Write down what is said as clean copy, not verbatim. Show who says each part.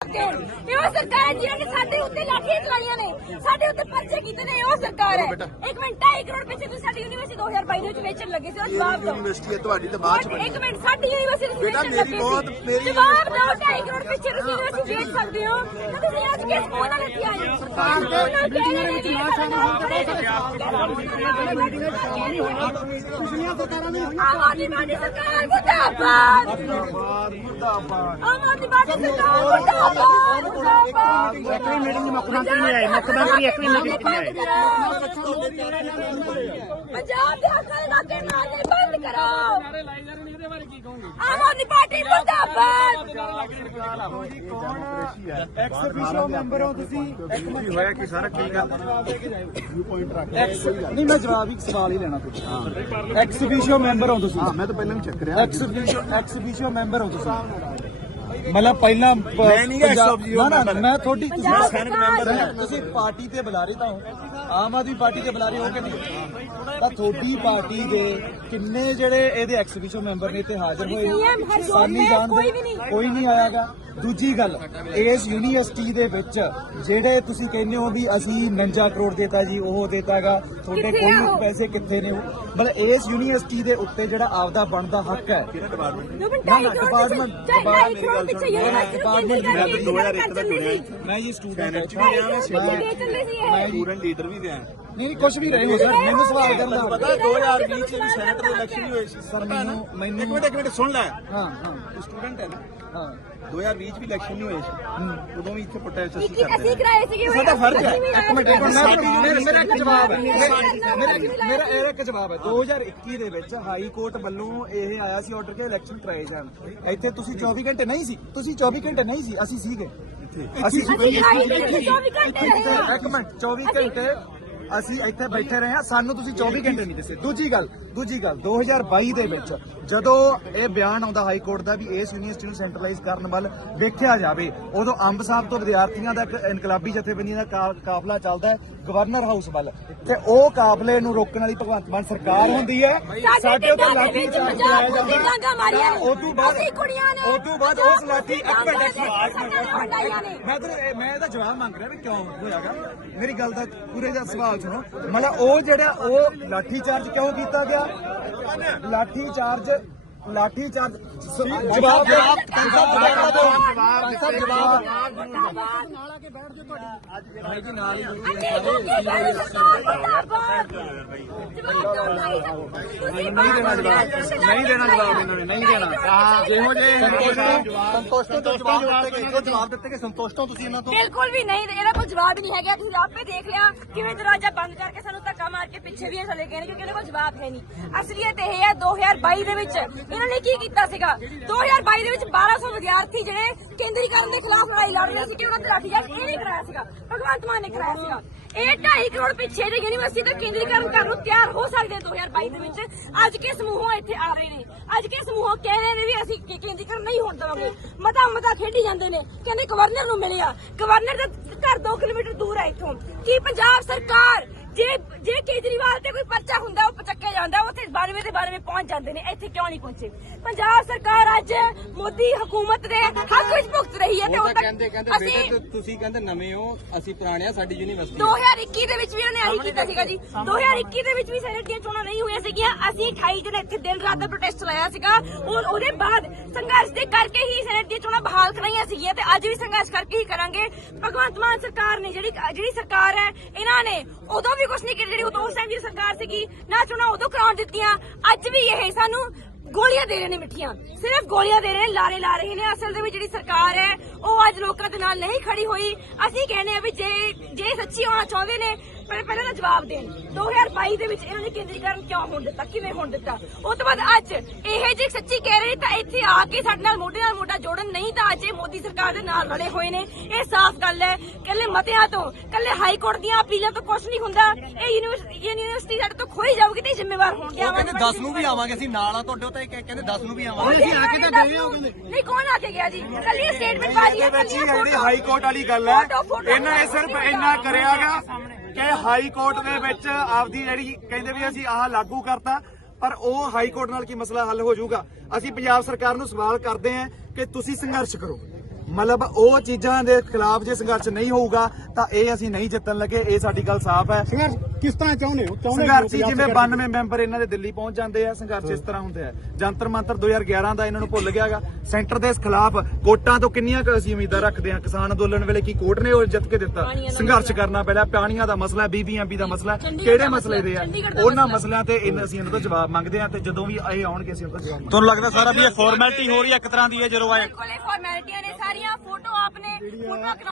Speaker 1: सरकार जिन्हों ने साडे उत्ते लाठियां चलाइयां ने, साडे उत्ते पर्चे कीते ने, वो सरकार है। एक मिनट 2.5 करोड़ पिछे तुसीं साडी यूनिवर्सिटी 2022 ਵਿੱਚ ਵੇਚਣ ਲੱਗੇ ਸੀ, ਜਵਾਬ ਦਿਓ।
Speaker 2: यूनिवर्सिटी है ਤੁਹਾਡੀ ਤਾਂ ਬਾਅਦ ਚ ਬਣੀ।
Speaker 1: ਇੱਕ ਮਿੰਟ, ਸਾਡੀ यूनिवर्सिटी
Speaker 2: बेटा मेरी बहुत मेरी
Speaker 1: जवाब दो। 2.5 करोड़ पिछे तुसीं यूनिवर्सिटी ਵੇਚ ਸਕਦੇ ਹੋ ਤਾਂ ਤੁਸੀਂ ਅੱਜ ਕਿਸ ਕੋਲ ਨਾਲ ਇੱਥੇ ਆਏ ਹੋ? ਸਰਕਾਰ ਦੇ ਮੀਟਿੰਗਾਂ ਵਿੱਚ ਨਾ ਸ਼ਾਮਲ ਹੋਣ ਤੇ ਬਹੁਤ ਸਾਰੇ ਆਮ ਆਦਮੀ ਪਾਰਟੀ ਸਰਕਾਰ ਮੁਰਦਾਬਾਦ, ਮੁਰਦਾਬਾਦ। ਆਮ ਆਦਮੀ ਪਾਰਟੀ ਸਰਕਾਰ ਮੁਰਦਾਬਾਦ, ਮੁਰਦਾਬਾਦ।
Speaker 3: ਇੱਕ ਵੀ ਮੀਟਿੰਗ ਮੁੱਖ ਮੰਤਰੀ ਨਹੀਂ ਆਏ, ਮੁੱਖ ਮੰਤਰੀ ਇੱਕ ਵੀ ਮੀਟਿੰਗ ਨਹੀਂ ਆਏ।
Speaker 1: ਪੰਜਾਬ ਦੇ ਹੱਕਾਂ ਦੇ ਨਾਤੇ ਮਾਰਨੇ ਬੰਦ ਕਰੋ। ਆਮ ਆਦਮੀ ਪਾਰਟੀ ਮੁਰਦਾਬਾਦ।
Speaker 4: ਐਕਸ ਅਫੀਸ਼ੀਓ ਮੈਂਬਰ ਹੋ ਤੁਸੀਂ?
Speaker 2: ਹੋਇਆ ਕਿ ਸਾਰਾ ਕੀ ਗੱਲ
Speaker 4: ਨਹੀਂ, ਮੈਂ ਜਵਾਬ ਹੀ ਸਵਾਲ ਹੀ ਲੈਣਾ ਕੁਝ। ਐਕਸ ਅਫੀਸ਼ੀਓ ਮੈਂਬਰ ਹੋ ਤੁਸੀਂ?
Speaker 2: ਮੈਂ ਤਾਂ ਪਹਿਲਾਂ ਵੀ ਚੱਕ ਰਿਹਾ।
Speaker 4: ਐਕਸ ਅਫੀਸ਼ੀਓ ਮੈਂਬਰ ਹੋ ਤੁਸੀਂ? ਮਤਲਬ ਪਹਿਲਾਂ
Speaker 2: ਮੈਂ ਨਹੀਂ ਗਾ ex officio
Speaker 4: ਨਾ
Speaker 2: member।
Speaker 4: ਮੈਂ ਤੁਹਾਡੀ
Speaker 2: ਸੈਨਿਕ ਮੈਂਬਰ ਹਾਂ।
Speaker 4: ਤੁਸੀਂ ਪਾਰਟੀ ਤੇ ਬੁਲਾਰੇ ਤਾਂ ਹੋ, ਆਮ ਆਦਮੀ ਪਾਰਟੀ ਤੇ ਬੁਲਾਰੇ ਹੋ ਕਿ ਨਹੀਂ? ਤਾਂ ਤੁਹਾਡੀ ਪਾਰਟੀ ਦੇ ਕਿੰਨੇ ਜਿਹੜੇ ਇਹਦੇ ਐਕਸ ਅਫੀਸ਼ੀਓ ਮੈਂਬਰ ਨੇ ਇੱਥੇ ਹਾਜ਼ਰ ਹੋਏ? ਸਾਨੀ ਜਾਣਦੇ ਕੋਈ ਨਹੀਂ ਆਇਆਗਾ। ਦੂਜੀ ਗੱਲ, ਇਸ ਯੂਨੀਵਰਸਿਟੀ ਦੇ ਵਿੱਚ ਜਿਹੜੇ ਤੁਸੀਂ ਕਹਿੰਦੇ ਹੋ ਵੀ ਅਸੀਂ 49 ਕਰੋੜ ਦੇਤਾ ਜੀ, ਉਹ ਦੇਤਾਗਾ, ਤੁਹਾਡੇ ਕੋਈ ਪੈਸੇ ਕਿੱਥੇ ਨੇ? ਮਤਲਬ ਇਸ ਯੂਨੀਵਰਸਿਟੀ ਦੇ ਉੱਤੇ ਜਿਹੜਾ ਆਪਦਾ ਬਣਦਾ ਹੱਕ ਹੈ,
Speaker 1: ਡਿਪਾਰਟਮੈਂਟ
Speaker 4: ਮੈਂ ਜੀ ਸਟੂਡੈਂਟ
Speaker 2: ਸਟੂਡੈਂਟ ਲੀਡਰ ਵੀ ਰਿਹਾ।
Speaker 4: ਨਹੀਂ ਕੁਝ ਵੀ ਰਹੇ ਹੋ ਸਰ, ਮੈਨੂੰ ਸਵਾਲ ਕਰਨ ਦਾ
Speaker 2: ਪਤਾ 2020 ਚ ਵੀ ਸੈਨੇਟ ਦੇ ਇਲੈਕਸ਼ਨ ਹੀ ਹੋਏ ਸੀ
Speaker 4: ਸਰ। ਮੈਨੂੰ
Speaker 2: ਇੱਕ ਮਿੰਟ ਸੁਣ ਲੈ।
Speaker 4: ਹਾਂ
Speaker 2: ਸਟੂਡੈਂਟ ਹੈ ਨਾ,
Speaker 4: ਹਾਂ
Speaker 2: 2020 ਚ ਵੀ ਇਲੈਕਸ਼ਨ ਨਹੀਂ ਹੋਏ ਸੀ, ਉਦੋਂ ਵੀ ਇੱਥੇ ਪ੍ਰੋਟੈਸਟ ਅਸੀਂ
Speaker 1: ਅਸੀਂ
Speaker 2: ਕਰਦੇ
Speaker 1: ਕਰਾਏ ਸੀਗੇ।
Speaker 2: ਸਾਡਾ ਫਰਜ਼ ਹੈ।
Speaker 4: ਇੱਕ ਮਿੰਟ ਮੇਰਾ ਇੱਕ ਜਵਾਬ ਹੈ, ਮੇਰਾ ਇਹ ਇੱਕ ਜਵਾਬ ਹੈ। 2021 ਦੇ ਵਿੱਚ ਹਾਈ ਕੋਰਟ ਵੱਲੋਂ ਇਹ ਆਇਆ ਸੀ ਆਰਡਰ ਕਿ ਇਲੈਕਸ਼ਨ ਕਰਾਏ ਜਾਣ। ਇੱਥੇ ਤੁਸੀਂ 24 ਘੰਟੇ ਨਹੀਂ ਸੀ, ਤੁਸੀਂ 24 ਘੰਟੇ ਨਹੀਂ ਸੀ, ਅਸੀਂ ਸੀਗੇ। ਅਸੀਂ ਇੱਕ ਮਿੰਟ 24 ਘੰਟੇ ਅਸੀਂ ਇੱਥੇ ਬੈਠੇ ਰਹੇ ਹਾਂ, ਸਾਨੂੰ ਤੁਸੀਂ 24 ਘੰਟੇ ਨਹੀਂ ਦੱਸੇ। ਦੂਜੀ ਗੱਲ 2022 ਦੇ ਵਿੱਚ ਜਦੋਂ ਇਹ ਬਿਆਨ ਆਉਂਦਾ ਹਾਈ ਕੋਰਟ ਦਾ ਵੀ ਇਸ ਯੂਨੀਵਰਸਿਟੀ ਨੂੰ ਸੈਂਟਰਲਾਈਜ਼ ਕਰਨ ਵੱਲ ਵੇਖਿਆ ਜਾਵੇ, ਉਦੋਂ ਅੰਬ ਸਾਹਿਬ ਤੋਂ ਵਿਦਿਆਰਥੀਆਂ ਦਾ ਇੱਕ ਇਨਕਲਾਬੀ ਜਥੇਬੰਦੀਆਂ ਦਾ ਕਾਫਲਾ ਚੱਲਦਾ ਹੈ ਗਵਰਨਰ ਹਾਊਸ ਵੱਲ, ਤੇ ਉਹ ਕਾਫਲੇ ਨੂੰ ਰੋਕਣ ਵਾਲੀ ਭਗਵੰਤ ਮਾਨ ਸਰਕਾਰ ਹੁੰਦੀ ਹੈ। ਸਾਡੇ ਉੱਤੇ ਲਾਠੀ ਚਾਰਜ ਕਰਾਇਆ ਜਾਂਦਾ। ਉਸ ਤੋਂ ਬਾਅਦ ਉਸ ਲਾਠੀ ਮੈਂ ਇਹਦਾ ਜਵਾਬ ਮੰਗ ਰਿਹਾ ਵੀ ਕਿਉਂ ਹੋਇਆਗਾ। ਮੇਰੀ ਗੱਲ ਦਾ ਪੂਰੇ ਦਾ ਸਵਾਲ ਸੁਣੋ। ਮਤਲਬ ਉਹ ਜਿਹੜਾ ਉਹ ਲਾਠੀ ਚਾਰਜ ਕਿਉਂ ਕੀਤਾ ਗਿਆ? ਲਾਠੀ ਚਾਰਜ ਜਵਾਬ ਨਹੀਂ ਦੇਣਾ ਜਵਾਬ ਇਹਨਾਂ ਨੇ ਨਹੀਂ ਦੇਣਾ। ਜਿਹੋ ਜਿਹੇ ਜਵਾਬ ਦਿੱਤੇ ਕਿ ਸੰਤੁਸ਼ਟ ਹੋ ਤੁਸੀਂ ਇਹਨਾਂ ਤੋਂ?
Speaker 1: ਬਿਲਕੁਲ ਵੀ ਨਹੀਂ, ਇਹਨਾਂ ਕੋਲ ਜਵਾਬ ਨਹੀਂ ਹੈਗਾ। ਤੁਸੀਂ ਆਪੇ ਦੇਖ ਲਿਆ ਕਿਵੇਂ ਦਰਵਾਜ਼ਾ ਬੰਦ ਕਰਕੇ ਸਾਨੂੰ ਧੱਕਾ ਮਾਰ ਕੇ ਪਿੱਛੇ ਵੀ ਚਲੇ ਗਏ ਨੇ, ਕਿਉਂਕਿ ਇਹਨਾਂ ਕੋਲ ਜਵਾਬ ਹੈ ਨਹੀਂ। ਅਸਲੀਅਤ ਇਹ ਹੈ 2022 ਦੇ ਵਿੱਚ ਇਹਨਾਂ ਨੇ ਕੀ ਕੀਤਾ ਸੀਗਾ। 2022 ਦੇ ਵਿੱਚ 1200 ਵਿਦਿਆਰਥੀ ਜਿਹੜੇ ਕੇਂਦਰੀਕਰਨ ਦੇ ਖਿਲਾਫ ਲੜਾਈ ਲੜ ਰਹੇ ਸੀ ਕਿ ਉਹਨਾਂ ਤੇ ਲਾਠੀਚਾਰਜ ਇਹ ਨਹੀਂ ਕਰਾਇਆ ਸੀਗਾ, ਭਗਵੰਤ ਮਾਨ ਨੇ ਕਰਾਇਆ ਸੀਗਾ। ਇਹ 2.5 ਕਰੋੜ ਪਿੱਛੇ ਦੇ ਯੂਨੀਵਰਸਿਟੀ ਦਾ ਕੇਂਦਰੀਕਰਨ ਕਰਨ ਨੂੰ ਤਿਆਰ ਹੋ ਸਕਦੇ 2022 ਦੇ ਵਿੱਚ। ਅੱਜ ਕੇ ਸਮੂਹੋਂ ਇੱਥੇ ਆ ਰਹੇ ਨੇ, ਅੱਜ ਕੇ ਸਮੂਹੋਂ ਕਹਿ ਰਹੇ ਨੇ ਵੀ ਅਸੀਂ ਕੇਂਦਰੀਕਰਨ ਨਹੀਂ ਹੋਣ ਦੇਵਾਂਗੇ। ਮਤਾ ਖੇਡੀ ਜਾਂਦੇ ਨੇ, ਕਹਿੰਦੇ ਗਵਰਨਰ ਨੂੰ ਮਿਲਿਆ। ਗਵਰਨਰ ਦਾ ਘਰ 2 ਕਿਲੋਮੀਟਰ ਦੂਰ ਹੈ ਇੱਥੋਂ। ਕੀ ਪੰਜਾਬ ਸਰਕਾਰ ਜੇ ਕੇਜਰੀਵਾਲ ਤੇ ਕੋਈ ਪਰਚਾ ਹੁੰਦਾ ਉਹ ਚੱਕਿਆ ਜਾਂਦਾ, ਉੱਥੇ 92 ਦੇ 92 ਪਹੁੰਚ ਜਾਂਦੇ ਨੇ, ਇੱਥੇ ਕਿਉਂ ਨਹੀਂ ਪਹੁੰਚੇ? ਪੰਜਾਬ ਸਰਕਾਰ ਅੱਜ ਮੋਦੀ ਹਕੂਮਤ ਦੇ ਹੱਕ ਵਿੱਚ ਭੁਗਤ ਰਹੀ ਹੈ। ਤੇ ਹੁਣ ਤੱਕ ਅਸੀਂ
Speaker 4: ਤੁਸੀਂ ਕਹਿੰਦੇ ਨਵੇਂ ਹੋ, ਅਸੀਂ ਪੁਰਾਣੇ ਆ। ਸਾਡੀ ਯੂਨੀਵਰਸਿਟੀ
Speaker 1: 2021 ਦੇ ਵਿੱਚ ਵੀ ਉਹਨੇ ਆਹੀ ਕੀਤਾ ਸੀਗਾ ਜੀ। 2021 ਦੇ ਵਿੱਚ ਵੀ ਸੈਨੇਟ ਦੀਆਂ ਚੋਣਾਂ ਨਹੀਂ ਹੋਈਆਂ ਸੀਗੀਆਂ। ਅਸੀਂ 28 ਦਿਨ ਇੱਥੇ ਦਿਨ ਰਾਤ ਦਾ ਪ੍ਰੋਟੈਸਟ ਚਲਾਇਆ ਸੀਗਾ, ਔਰ ਉਹਦੇ ਬਾਅਦ ਸੰਘਰਸ਼ ਦੇ ਕਰਕੇ ਹੀ ਸੈਨੇਟ ਦੀਆਂ ਚੋਣਾਂ ਬਹਾਲ ਕਰਾਈਆਂ ਸੀਗੀਆਂ, ਤੇ ਅੱਜ ਵੀ ਸੰਘਰਸ਼ ਕਰਕੇ ਹੀ ਕਰਾਂਗੇ। ਭਗਵੰਤ ਮਾਨ ਸਰਕਾਰ ਨੇ ਜਿਹੜੀ ਸਰਕਾਰ ਹੈ, ਇਹਨਾਂ ਨੇ ਉਦੋਂ ਵੀ ਕੁਝ ਨਹੀਂ ਕੀਤਾ। ਜਿਹੜੀ ਉਸ ਟਾਈਮ ਦੀ ਸਰਕਾਰ ਸੀਗੀ ਨਾ ਚੋਣਾਂ ਉਦੋਂ ਕਰਾਉਣ ਦਿੱਤੀਆਂ, ਅੱਜ ਵੀ ਇਹ ਸਾਨੂੰ ਗੋਲੀਆਂ ਦੇ ਰਹੇ ਨੇ, ਮਿੱਠੀਆਂ ਸਿਰਫ ਗੋਲੀਆਂ ਦੇ ਰਹੇ ਨੇ, ਲਾਰੇ ਲਾ ਰਹੇ ਨੇ। ਅਸਲ ਦੇ ਵਿੱਚ ਜਿਹੜੀ ਸਰਕਾਰ ਹੈ ਉਹ ਅੱਜ ਲੋਕਾਂ ਦੇ ਨਾਲ ਨਹੀਂ ਖੜੀ ਹੋਈ। ਅਸੀਂ ਕਹਿੰਦੇ ਆ ਵੀ ਜੇ ਸੱਚੀ ਹੋਣਾ ਚਾਹੁੰਦੇ ਨੇ ਪਹਿਲਾਂ ਤਾਂ ਜਵਾਬ ਦੇਣ। 2022 ਦੇ ਵਿੱਚ ਇਹਨਾਂ ਨੇ ਕੇਂਦਰੀਕਰਨ ਕਿਉਂ ਹੋਣ ਦਿੱਤਾ, ਕਿਵੇਂ ਹੋਣ ਦਿੱਤਾ? ਉਸ ਤੋਂ ਬਾਅਦ ਅੱਜ ਇਹ ਜੇ ਸੱਚੀ ਕਹਿ ਰਹੇ ਤਾਂ ਇੱਥੇ ਆ ਕੇ ਸਾਡੇ ਨਾਲ ਮੋਢੇ ਨਾਲ ਮੋਢਾ ਜੋੜਨ, ਨਹੀਂ ਤਾਂ ਅੱਜ ਇਹ ਮੋਦੀ ਸਰਕਾਰ ਦੇ ਨਾਲ ਰਲੇ ਹੋਏ ਨੇ। ਇਹ ਸਾਫ਼ ਗੱਲ ਹੈ। ਕੱਲੇ ਮਤਿਆਂ ਤੋਂ, ਕੱਲੇ ਹਾਈ ਕੋਰਟ ਦੀਆਂ ਅਪੀਲਾਂ ਤੋਂ ਕੁਝ ਨਹੀਂ ਹੁੰਦਾ। ਇਹ ਯੂਨੀਵਰਸਿਟੀ ਸਾਡੇ ਤੋਂ ਖੋਈ ਜਾਊਗੀ ਤੇ ਜ਼ਿੰਮੇਵਾਰ ਹੋਣਗੇ।
Speaker 4: ਕਹਿੰਦੇ 10 ਨੂੰ ਵੀ ਆਵਾਂਗੇ, ਅਸੀਂ ਨਾਲ ਆ ਤੁਹਾਡੇ ਉੱਤੇ। ਕਹਿੰਦੇ 10 ਨੂੰ ਵੀ ਆਵਾਂਗੇ।
Speaker 1: ਅਸੀਂ ਆ ਕੇ ਤਾਂ ਗਏ ਹੋ, ਨਹੀਂ ਕੌਣ ਆ ਕੇ ਗਿਆ ਜੀ? ਕੱਲੀ ਸਟੇਟਮੈਂਟ ਬਾਜੀ ਹੈ।
Speaker 2: ਜਿਹੜੀ ਹਾਈ ਕੋਰਟ ਵਾਲੀ ਗੱਲ ਹੈ, ਇਹਨਾਂ ਨੇ ਸਿਰਫ ਇੰਨਾ ਕਰਿਆਗਾ ਕਿ ਹਾਈ ਕੋਰਟ ਦੇ ਵਿੱਚ ਆਪਦੀ ਜਿਹੜੀ ਕਹਿੰਦੇ ਵੀ ਅਸੀਂ ਆਹ ਲਾਗੂ ਕਰਤਾ, ਪਰ ਉਹ ਹਾਈ ਕੋਰਟ ਨਾਲ ਕੀ ਮਸਲਾ ਹੱਲ ਹੋ ਜਾਊਗਾ? ਅਸੀਂ ਪੰਜਾਬ ਸਰਕਾਰ ਨੂੰ ਸਵਾਲ ਕਰਦੇ ਹਾਂ ਕਿ ਤੁਸੀਂ ਸੰਘਰਸ਼ ਕਰੋ, ਮਤਲਬ ਉਹ ਚੀਜ਼ਾਂ ਦੇ ਖਿਲਾਫ ਜੇ ਸੰਘਰਸ਼ ਨਹੀਂ ਹੋਊਗਾ ਤਾਂ ਇਹ ਅਸੀਂ ਨਹੀਂ ਜਿੱਤਣ ਲੱਗੇ। ਇਹ ਸਾਡੀ ਗੱਲ ਸਾਫ਼ ਹੈ।
Speaker 3: ਸੰਘਰਸ਼ ਕਿਸ ਤਰ੍ਹਾਂ ਚਾਹੁੰਦੇ ਹੋ?
Speaker 2: ਸੰਘਰਸ਼ ਜਿਵੇਂ 92 ਮੈਂਬਰ ਇਹਨਾਂ ਦੇ ਦਿੱਲੀ ਪਹੁੰਚ ਜਾਂਦੇ ਆ, ਸੰਘਰਸ਼ ਇਸ ਤਰ੍ਹਾਂ ਹੁੰਦੇ ਆ। ਜੰਤਰ ਮੰਤਰ 2011 ਦਾ ਇਹਨਾਂ ਨੂੰ ਭੁੱਲ ਗਿਆਗਾ। ਸੈਂਟਰ ਦੇ ਖਿਲਾਫ ਕੋਰਟਾਂ ਤੋਂ ਕਿੰਨੀਆਂ ਕੁ ਅਸੀਂ ਉਮੀਦਾਂ ਰੱਖਦੇ ਆ। ਕਿਸਾਨ ਅੰਦੋਲਨ ਵੇਲੇ ਕੀ ਕੋਰਟ ਨੇ ਉਹ ਜਿੱਤ ਕੇ ਦਿੱਤਾ? ਸੰਘਰਸ਼ ਕਰਨਾ ਪਹਿਲਾਂ। ਪਾਣੀਆਂ ਦਾ ਮਸਲਾ, BBMP ਦਾ ਮਸਲਾ, ਕਿਹੜੇ ਮਸਲੇ ਦੇ ਆ? ਉਹਨਾਂ ਮਸਲਿਆਂ ਤੇ ਅਸੀਂ ਇਹਨਾਂ ਤੋਂ ਜਵਾਬ ਮੰਗਦੇ ਆ ਤੇ ਜਦੋਂ ਵੀ ਇਹ ਆਉਣਗੇ ਅਸੀਂ ਉਹਨਾਂ ਤੋਂ ਜਵਾਬ।
Speaker 4: ਤੁਹਾਨੂੰ ਲੱਗਦਾ ਸਾਰਾ ਵੀ ਇਹ ਫਾਰਮੈਲਿਟੀ ਹੋ ਰਹੀ ਹੈ ਇੱਕ ਤਰ੍ਹਾਂ ਦੀ ਹੈ ਜਦੋਂ ਆਏ?
Speaker 1: ਬਿਲਕੁਲ ਇਹ ਫਾਰਮੈਲਿਟੀਆਂ ਨੇ ਸਾਰੀਆਂ। ਫੋਟੋ ਆਪਨੇ ਫੋਟੋ